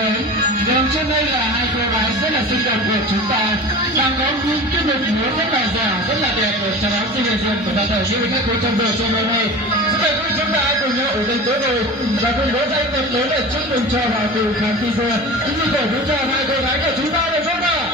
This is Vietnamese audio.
mới. Vâng, trên đây là hai cô gái rất là xinh đẹp của chúng ta đang có những cái lực múa rất là dẻo, rất là đẹp để chào đón sự hiện diện của tập thể những các cô trong giờ show hôm nay. Rất là vui chúng ta cùng nhau ủng hộ rồi và cùng vỗ tay thật lớn để chúc mừng cho hòa từ khán thi giờ. Cũng như cổ vũ cho hai cô gái của chúng ta được không ạ?